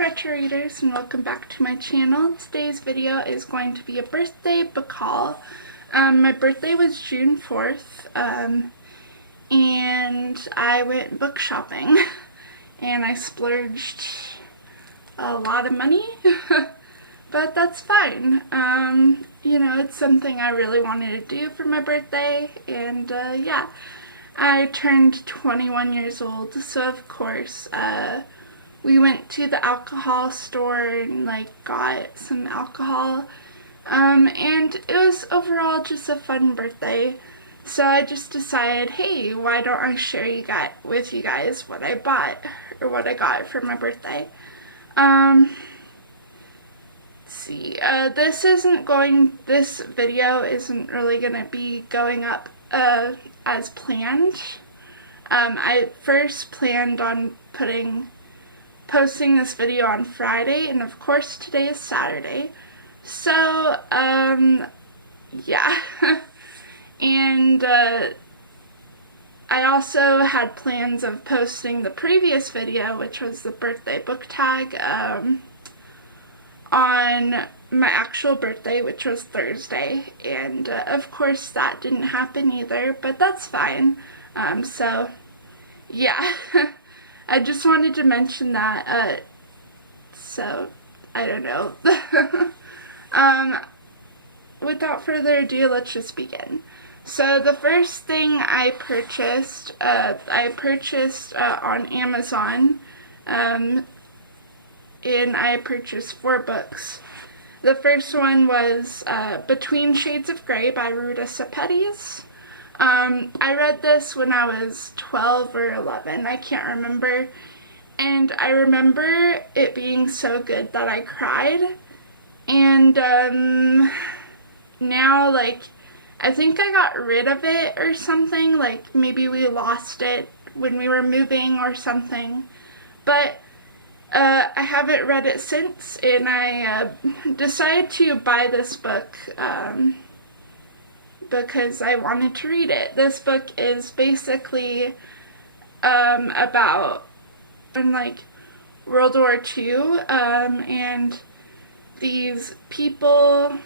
Retro Readers, and welcome back to my channel. Today's video is going to be a birthday book haul. My birthday was June 4th, and I went book shopping, and I splurged a lot of money, but that's fine. You know, it's something I really wanted to do for my birthday, and yeah. I turned 21 years old, so of course, we went to the alcohol store and got some alcohol, and it was overall just a fun birthday. So I just decided, hey, why don't I share with you guys what I bought or what I got for my birthday. Let's see. This video isn't really gonna be going up as planned. I first planned on posting this video on Friday, and of course today is Saturday. So, yeah. And, I also had plans of posting the previous video, which was the birthday book tag, on my actual birthday, which was Thursday, and of course that didn't happen either, but that's fine. So, yeah. I just wanted to mention that, so, I don't know. Without further ado, let's just begin. So, the first thing I purchased on Amazon, and I purchased 4 books. The first one was Between Shades of Grey by Ruta Sepetys. I read this when I was 12 or 11, I can't remember, and I remember it being so good that I cried, and now, I think I got rid of it or something, maybe we lost it when we were moving or something, but I haven't read it since, and I decided to buy this book because I wanted to read it. This book is basically about World War II, and these people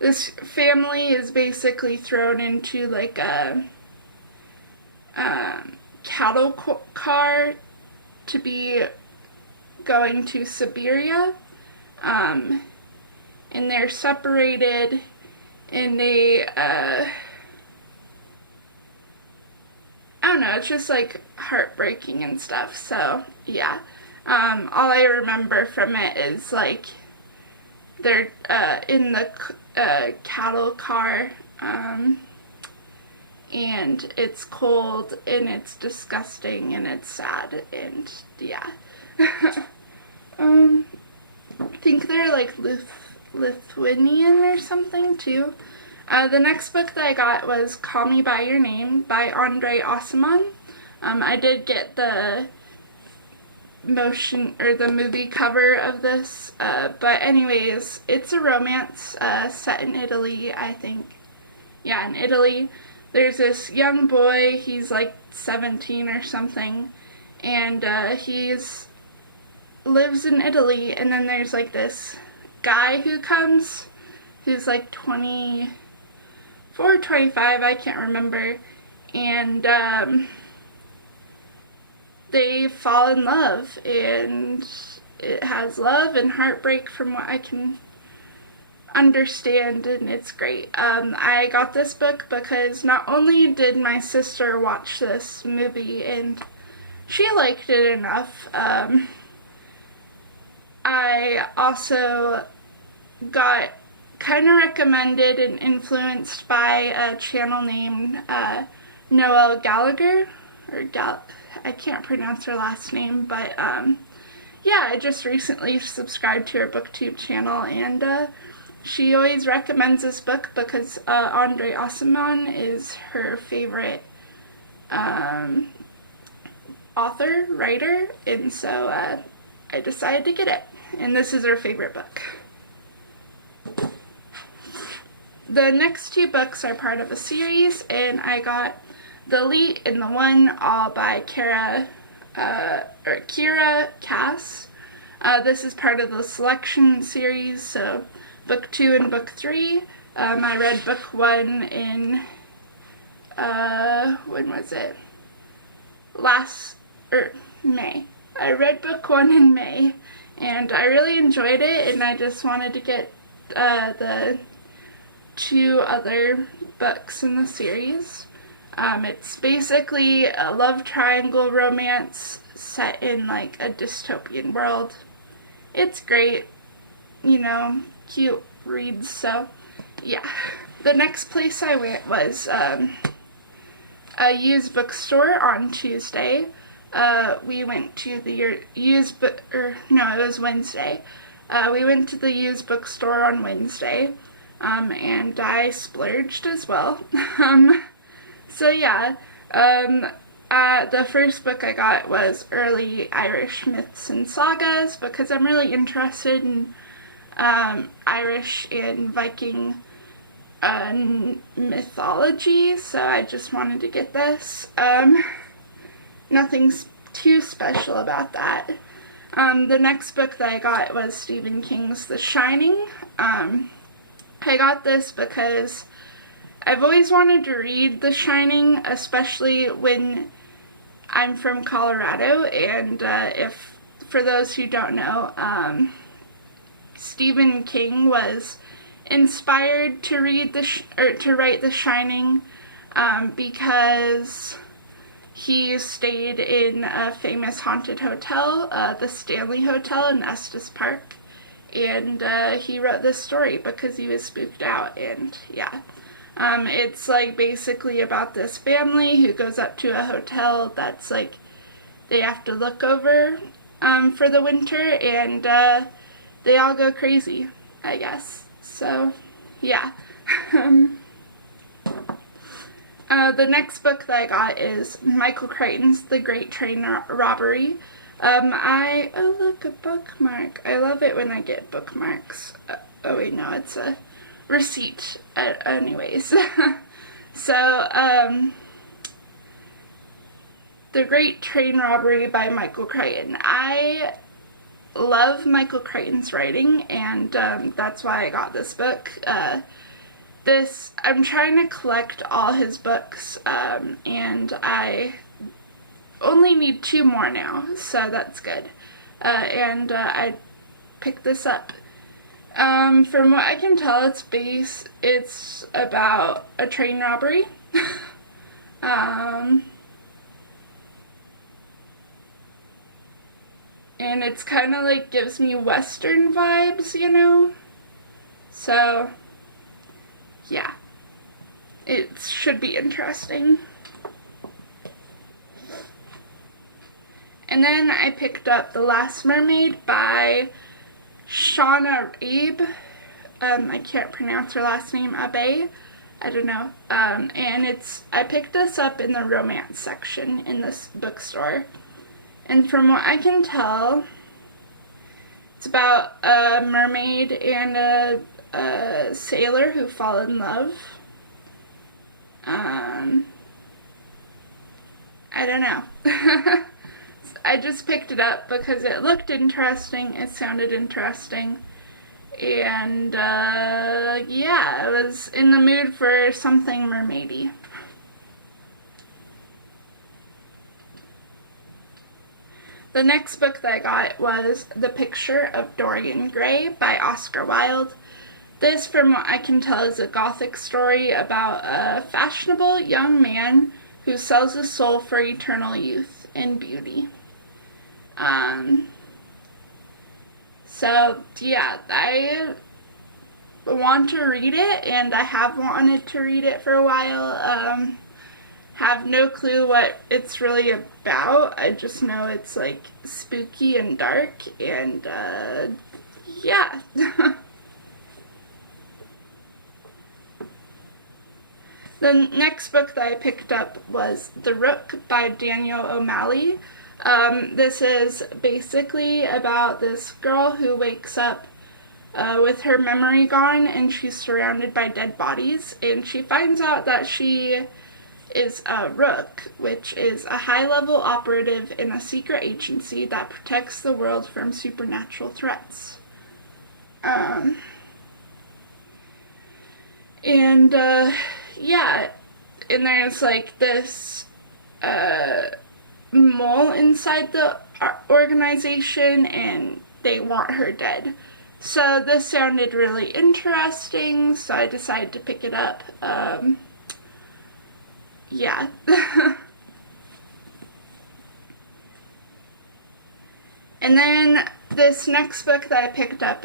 this family is basically thrown into a cattle car to be going to Siberia, and they're separated, and they, I don't know, it's just heartbreaking and stuff, so yeah. All I remember from it is they're in the cattle car, and it's cold, and it's disgusting, and it's sad, and yeah. I think they're Lithuanian or something too. The next book that I got was Call Me By Your Name by Andrei Aciman. I did get the movie cover of this, but anyways, it's a romance set in Italy, I think. Yeah, in Italy. There's this young boy, he's 17 or something, and lives in Italy, and then there's this guy who comes, who's 24, 25, I can't remember, and they fall in love, and it has love and heartbreak from what I can understand, and it's great. I got this book because not only did my sister watch this movie and she liked it enough, I also got kind of recommended and influenced by a channel named Noelle Gallagher, or I can't pronounce her last name, but yeah, I just recently subscribed to her BookTube channel, and she always recommends this book because Andrei Aciman is her favorite writer, and so I decided to get it, and this is her favorite book. The next 2 books are part of a series, and I got The Elite and the One, all by Kiera Cass. This is part of the Selection series, so book 2 and book 3. I read book 1 in, when was it? May. I read book 1 in May, and I really enjoyed it, and I just wanted to get the 2 other books in the series. It's basically a love triangle romance set in like a dystopian world. It's great, you know, cute reads, so yeah. The next place I went was a used bookstore on Tuesday. We went to the it was Wednesday. We went to the used bookstore on Wednesday, and I splurged as well. So yeah, the first book I got was Early Irish Myths and Sagas, because I'm really interested in Irish and Viking mythology, so I just wanted to get this. Nothing too special about that. The next book that I got was Stephen King's The Shining. I got this because I've always wanted to read The Shining, especially when I'm from Colorado, and for those who don't know, Stephen King was inspired to read to write The Shining because he stayed in a famous haunted hotel, the Stanley Hotel in Estes Park, and he wrote this story because he was spooked out, and yeah. It's like basically about this family who goes up to a hotel that's like they have to look over for the winter, and they all go crazy, I guess. So yeah. The next book that I got is Michael Crichton's The Great Train Robbery. Oh look, a bookmark. I love it when I get bookmarks. Oh wait, no, it's a receipt. Anyways. So, The Great Train Robbery by Michael Crichton. I love Michael Crichton's writing, and that's why I got this book. I'm trying to collect all his books, and I only need 2 more now, so that's good. I picked this up. From what I can tell, it's about a train robbery. And it's kind of like gives me Western vibes, you know? So, yeah. It should be interesting. And then I picked up The Last Mermaid by Shauna Abe. I can't pronounce her last name. Abe. I don't know. And I picked this up in the romance section in this bookstore. And from what I can tell, it's about a mermaid and a sailor who fall in love. I don't know. I just picked it up because it looked interesting, it sounded interesting, and yeah, I was in the mood for something mermaidy. The next book that I got was The Picture of Dorian Gray by Oscar Wilde. This, from what I can tell, is a gothic story about a fashionable young man who sells his soul for eternal youth and beauty. So, yeah, I want to read it, and I have wanted to read it for a while. Have no clue what it's really about. I just know it's like spooky and dark, and yeah. The next book that I picked up was The Rook by Daniel O'Malley. This is basically about this girl who wakes up with her memory gone, and she's surrounded by dead bodies, and she finds out that she is a Rook, which is a high-level operative in a secret agency that protects the world from supernatural threats. Yeah, and there's like this mole inside the organization, and they want her dead. So this sounded really interesting, so I decided to pick it up. Yeah. And then this next book that I picked up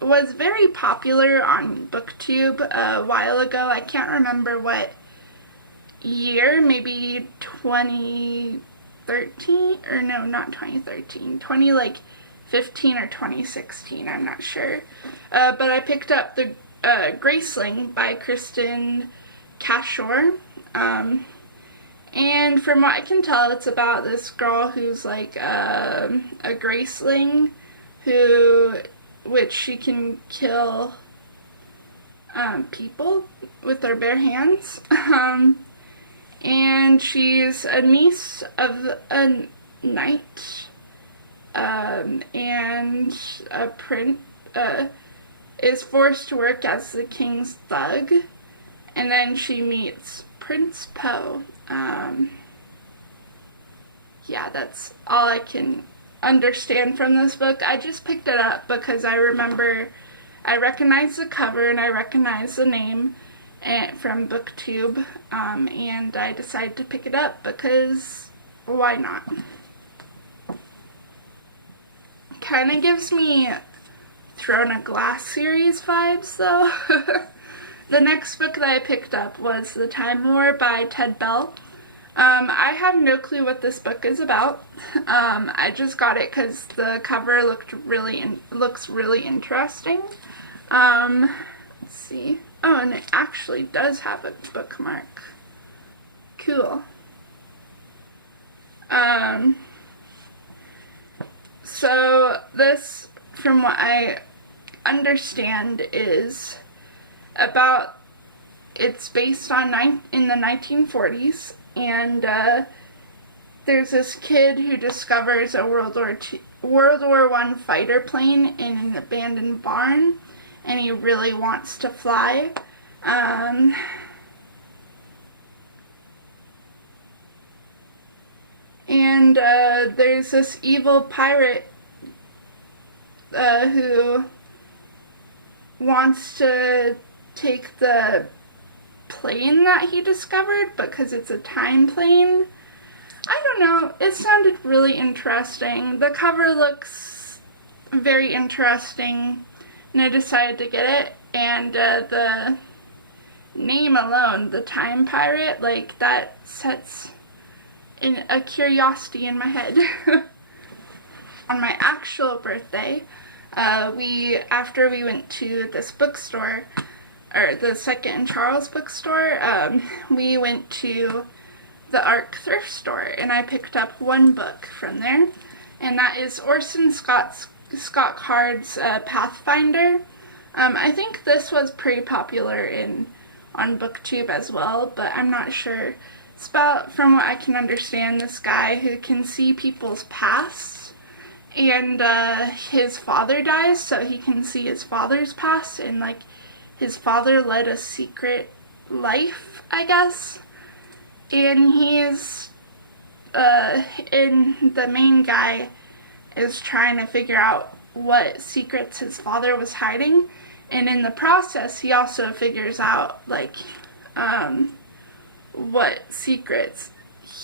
was very popular on BookTube a while ago. I can't remember what year, maybe 2013, or no, not 2013, 2015 or 2016, I'm not sure. But I picked up the Graceling by Kristin Cashore. And from what I can tell, it's about this girl who's like a Graceling which she can kill people with her bare hands. And she's a niece of a knight, and a prince is forced to work as the king's thug, and then she meets Prince Po. Yeah, that's all I can understand from this book. I just picked it up because I recognized the cover and I recognized the name from BookTube, and I decided to pick it up because why not? Kind of gives me Throne of Glass series vibes though. The next book that I picked up was The Time War by Ted Bell. I have no clue what this book is about. I just got it because the cover looks really interesting. Let's see. Oh, and it actually does have a bookmark. Cool. So this, from what I understand, is it's based on in the 1940s, and there's this kid who discovers a World War I fighter plane in an abandoned barn, and he really wants to fly. And there's this evil pirate who wants to take the plane that he discovered because it's a time plane. I don't know, it sounded really interesting. The cover looks very interesting, and I decided to get it, and the name alone, The Time Pirate, like, that sets a curiosity in my head. On my actual birthday, after we went to this bookstore, or the Second and Charles bookstore, we went to the Ark thrift store, and I picked up one book from there, and that is Orson Scott Card's Pathfinder. I think this was pretty popular on BookTube as well, but I'm not sure. It's about, from what I can understand, this guy who can see people's pasts, and his father dies, so he can see his father's past, and like his father led a secret life, I guess, and the main guy is trying to figure out what secrets his father was hiding, and in the process he also figures out like what secrets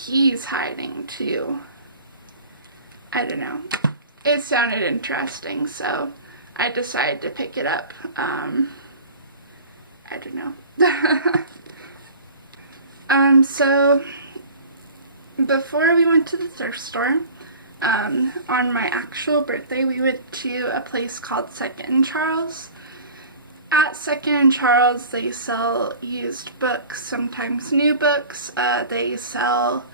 he's hiding too. I don't know. It sounded interesting, so I decided to pick it up. I don't know. So before we went to the thrift store, on my actual birthday, we went to a place called Second and Charles. At Second and Charles, they sell used books, sometimes new books. They sell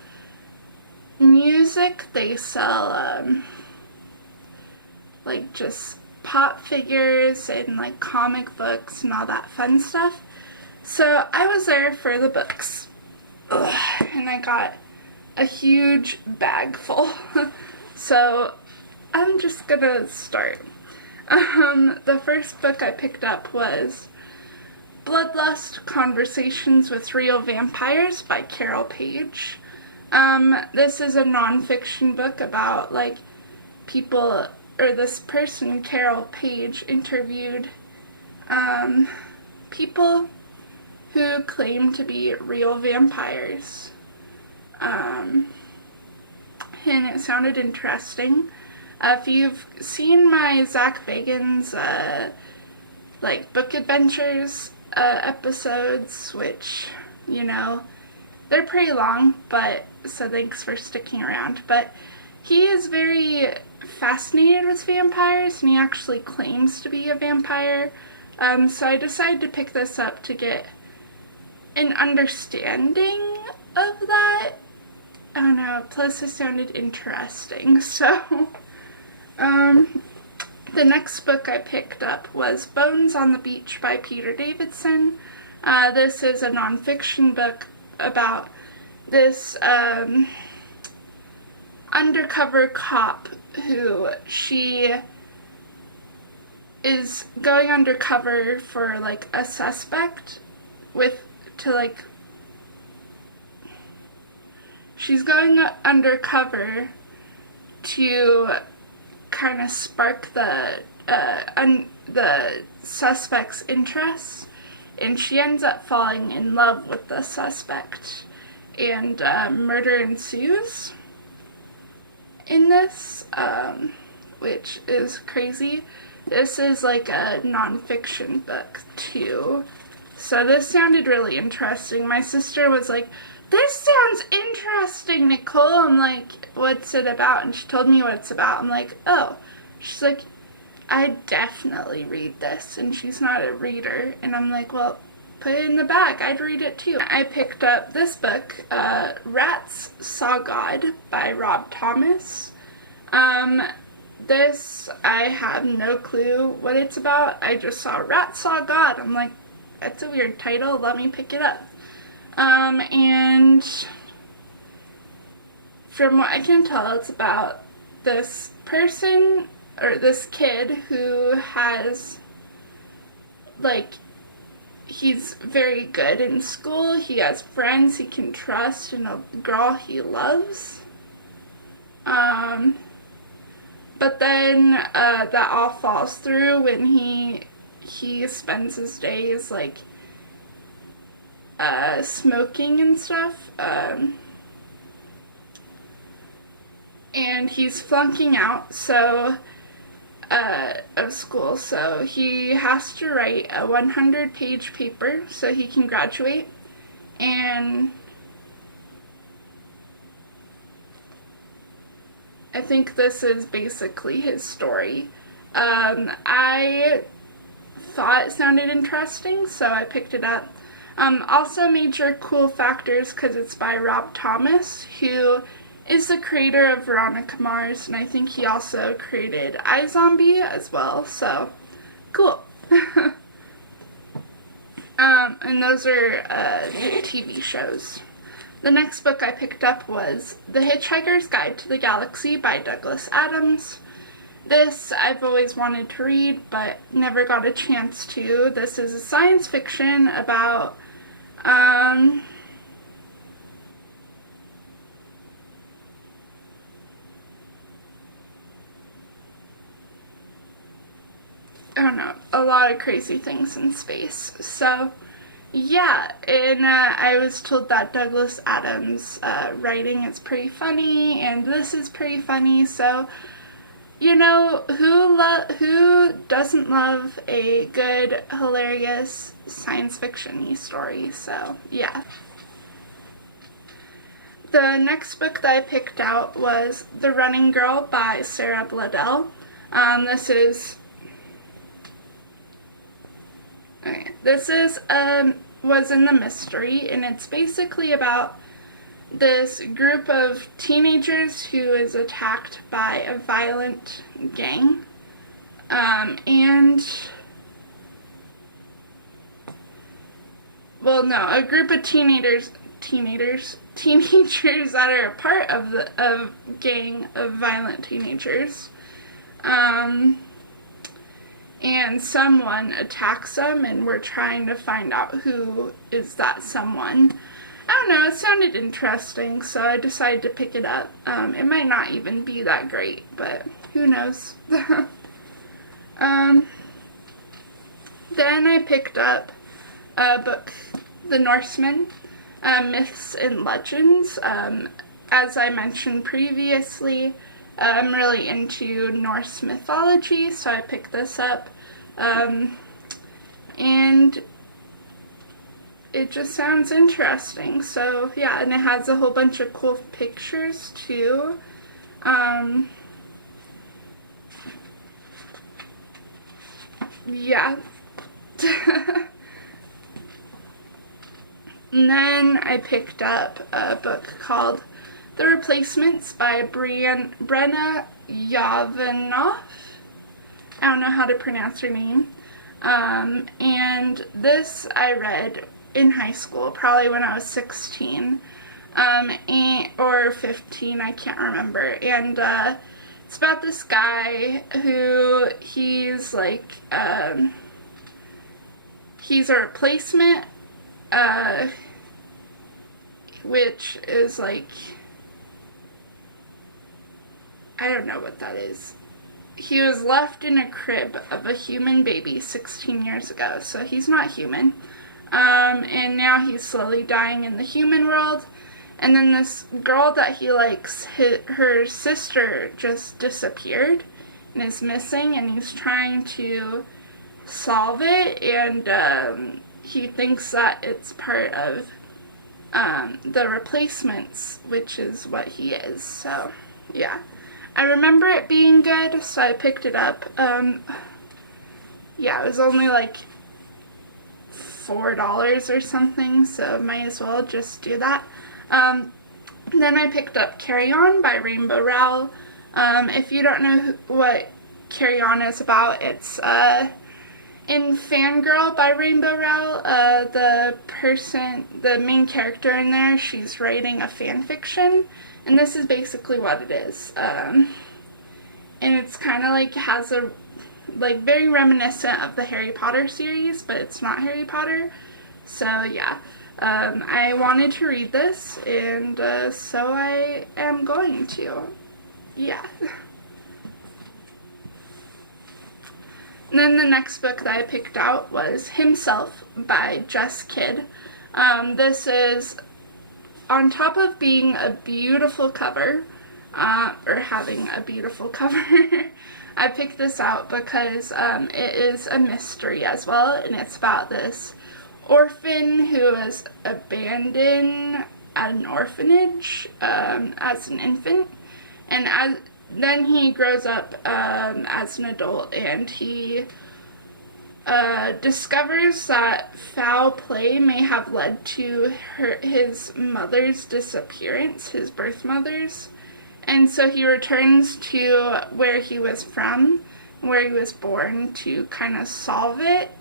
music. They sell like just pop figures and like comic books and all that fun stuff. So I was there for the books. and I got a huge bag full. So I'm just gonna start. The first book I picked up was Bloodlust: Conversations with Real Vampires by Carol Page. This is a nonfiction book about, like, people, or this person, Carol Page, interviewed people who claim to be real vampires. And it sounded interesting. If you've seen my Zach Bagans, like, book adventures episodes, which, you know, they're pretty long, but, so thanks for sticking around. But he is very fascinated with vampires, and he actually claims to be a vampire. So I decided to pick this up to get an understanding of that. I don't know, plus it sounded interesting, so, the next book I picked up was Bones on the Beach by Peter Davidson. This is a nonfiction book about this, undercover cop who she is going undercover for, like, a suspect she's going undercover to kind of spark the suspect's interest, and she ends up falling in love with the suspect, and murder ensues in this, which is crazy. This is like a nonfiction book too, so this sounded really interesting. My sister was like, "This sounds interesting, Nicole." I'm like, "What's it about?" And she told me what it's about. I'm like, "Oh." She's like, "I'd definitely read this," and she's not a reader. And I'm like, "Well, put it in the bag. I'd read it too." I picked up this book, Rats Saw God by Rob Thomas. This, I have no clue what it's about. I just saw Rats Saw God. I'm like, that's a weird title. Let me pick it up. And from what I can tell, it's about this person, or this kid, who has, like, he's very good in school, he has friends he can trust, and a girl he loves. But then, that all falls through when he spends his days, like, smoking and stuff, and he's flunking out, so, of school, so he has to write a 100-page paper so he can graduate, and I think this is basically his story. I thought it sounded interesting, so I picked it up. Also major cool factors, because it's by Rob Thomas, who is the creator of Veronica Mars, and I think he also created iZombie as well, so cool. And those are TV shows. The next book I picked up was The Hitchhiker's Guide to the Galaxy by Douglas Adams. This I've always wanted to read, but never got a chance to. This is a science fiction about, I don't know, a lot of crazy things in space. So, yeah, and I was told that Douglas Adams' writing is pretty funny, and this is pretty funny, so, you know, who doesn't love a good, hilarious science fiction-y story? So, yeah. The next book that I picked out was The Running Girl by Sarah Bladell. Was in the mystery, and it's basically about this group of teenagers who is attacked by a violent gang, a group of teenagers teenagers that are a part of the gang of violent teenagers. And someone attacks them, and we're trying to find out who is that someone. I don't know, it sounded interesting, so I decided to pick it up. It might not even be that great, but who knows. Then I picked up a book, The Norsemen, Myths and Legends. As I mentioned previously, I'm really into Norse mythology, so I picked this up. And it just sounds interesting. So yeah, and it has a whole bunch of cool pictures too. Yeah. And then I picked up a book called The Replacements by Brenna Yavanoff. I don't know how to pronounce her name. And this I read in high school, probably when I was 16, or 15, I can't remember. And it's about this guy who he's like, he's a replacement, which is like, I don't know what that is. He was left in a crib of a human baby 16 years ago, so he's not human. And now he's slowly dying in the human world. And then this girl that he likes, her sister just disappeared and is missing, and he's trying to solve it, and he thinks that it's part of The Replacements, which is what he is. So yeah, I remember it being good, so I picked it up. Yeah, it was only like $4 or something, so might as well just do that. Then I picked up Carry On by Rainbow Rowell. If you don't know what Carry On is about, it's in Fangirl by Rainbow Rowell. The main character in there, she's writing a fan fiction, and this is basically what it is. And it's kind of like, has a, like, very reminiscent of the Harry Potter series, but it's not Harry Potter. So yeah, I wanted to read this, and so I am going to. Yeah. And then the next book that I picked out was Himself by Jess Kidd. This is, on top of being a beautiful cover, or having a beautiful cover, I picked this out because it is a mystery as well, and it's about this orphan who is abandoned at an orphanage as an infant, and then he grows up as an adult, and he discovers that foul play may have led to his mother's disappearance, his birth mother's, and so he returns to where he was from, where he was born, to kind of solve it,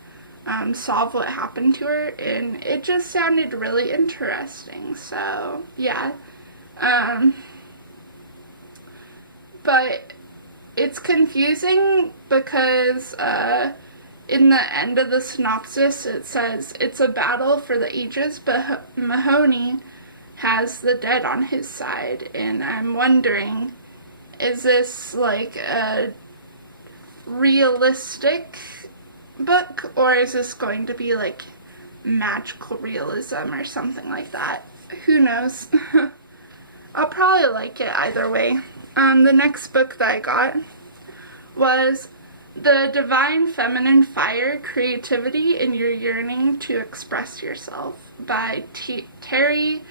solve what happened to her, and it just sounded really interesting, so yeah. But it's confusing because in the end of the synopsis it says it's a battle for the ages, but Mahoney has the dead on his side, and I'm wondering, is this like a realistic book, or is this going to be like magical realism or something like that? Who knows? I'll probably like it either way. The next book that I got was The Divine Feminine Fire, Creativity in Your Yearning to Express Yourself by Terry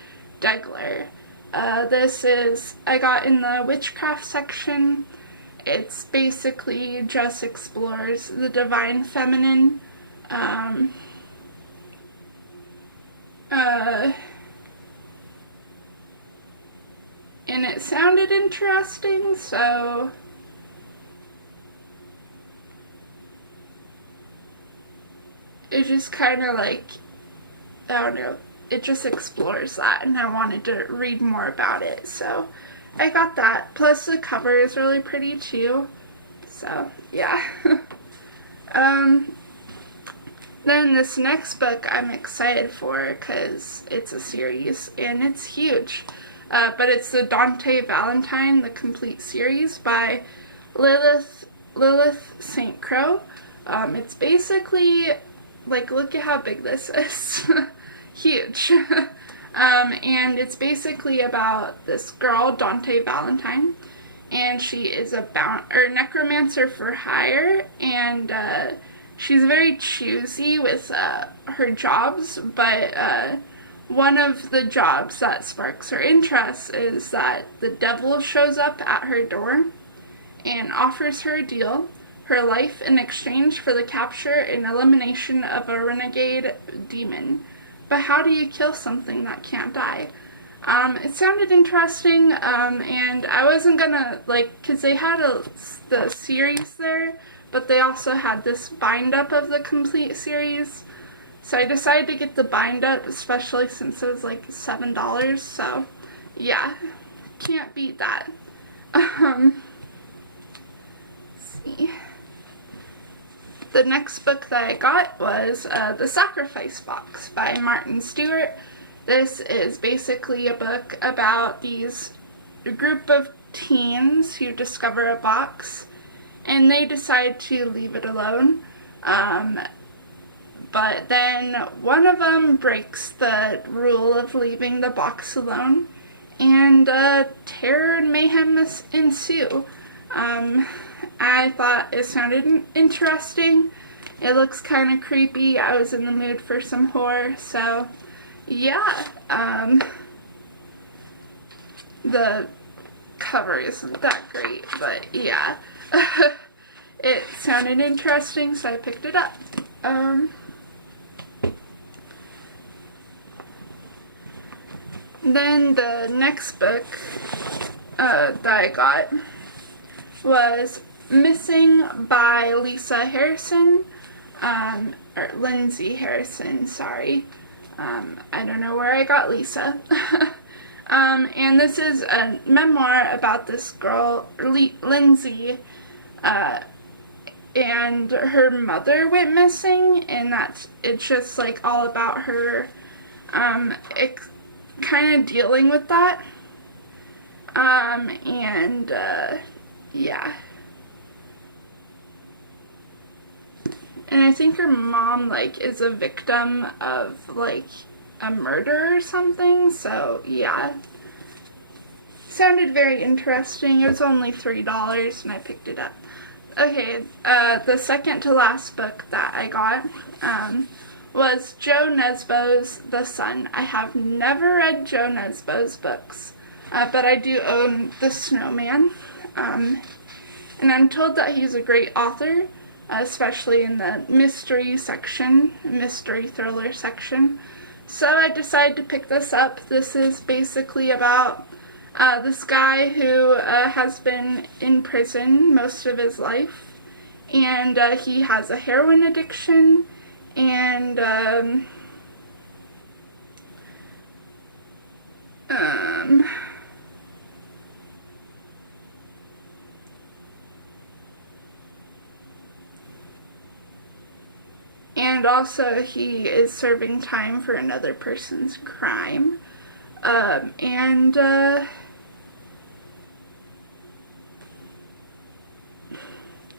Degler. This is, I got in the witchcraft section. It's basically just explores the divine feminine, and it sounded interesting, so it just kind of like, I don't know, it just explores that, and I wanted to read more about it, so I got that. Plus the cover is really pretty too, so yeah. Then this next book I'm excited for because it's a series and it's huge. But it's the Dante Valentine, the complete series by Lilith St. Croix. It's basically, like, look at how big this is. Huge. And it's basically about this girl, Dante Valentine, and she is a necromancer for hire, and she's very choosy with her jobs, but one of the jobs that sparks her interest is that the devil shows up at her door and offers her a deal, her life in exchange for the capture and elimination of a renegade demon. But how do you kill something that can't die? It sounded interesting, and I wasn't gonna, because they had the series there, but they also had this bind-up of the complete series. So I decided to get the bind-up, especially since it was like $7, so yeah, can't beat that. Let's see. The next book that I got was The Sacrifice Box by Martin Stewart. This is basically a book about a group of teens who discover a box, and they decide to leave it alone. But then one of them breaks the rule of leaving the box alone, and terror and mayhem ensue. I thought it sounded interesting. It looks kind of creepy. I was in the mood for some horror, so yeah. The cover isn't that great, but yeah. It sounded interesting, so I picked it up. Then the next book that I got was Missing by Lisa Harrison, or Lindsay Harrison, sorry. I don't know where I got Lisa. And this is a memoir about this girl, Lindsay, and her mother went missing, and it's just like all about her kind of dealing with that. Yeah. And I think her mom, is a victim of, a murder or something, so, yeah. Sounded very interesting. It was only $3, and I picked it up. Okay, the second to last book that I got, was Joe Nesbo's The Sun. I have never read Joe Nesbo's books, but I do own The Snowman, and I'm told that he's a great author, especially in the mystery thriller section. So I decided to pick this up. This is basically about this guy who has been in prison most of his life, and he has a heroin addiction, and also he is serving time for another person's crime.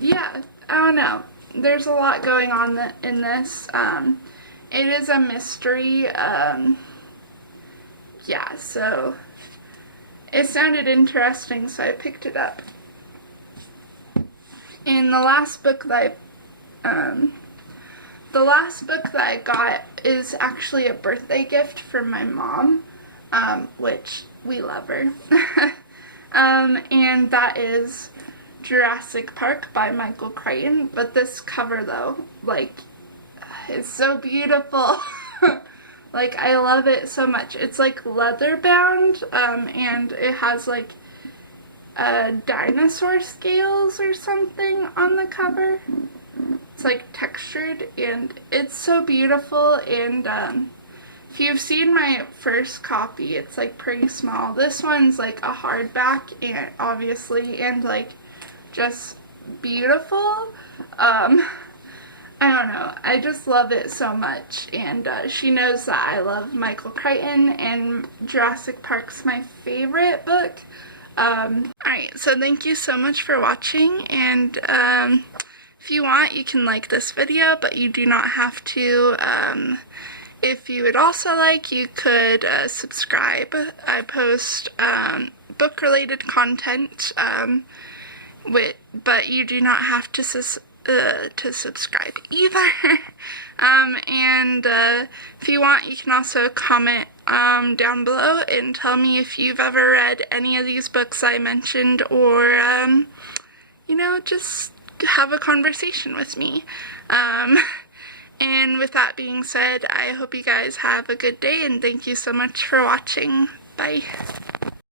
Yeah, I don't know. There's a lot going on in this. It is a mystery. Yeah, so it sounded interesting, so I picked it up. And the last book that I got is actually a birthday gift from my mom, which we love her. And that is Jurassic Park by Michael Crichton. But this cover, though, is so beautiful. I love it so much. It's leather bound, and it has dinosaur scales or something on the cover. It's textured, and it's so beautiful, and if you've seen my first copy, it's like pretty small. This one's like a hardback, and obviously, and like just beautiful. I don't know, I just love it so much, and she knows that I love Michael Crichton, and Jurassic Park's my favorite book. Alright, so thank you so much for watching, and if you want, you can like this video, but you do not have to. If you would also like, you could subscribe. I post book-related content, but you do not have to subscribe either. And if you want, you can also comment down below and tell me if you've ever read any of these books I mentioned, or you know, just have a conversation with me. And with that being said, I hope you guys have a good day, and thank you so much for watching. Bye.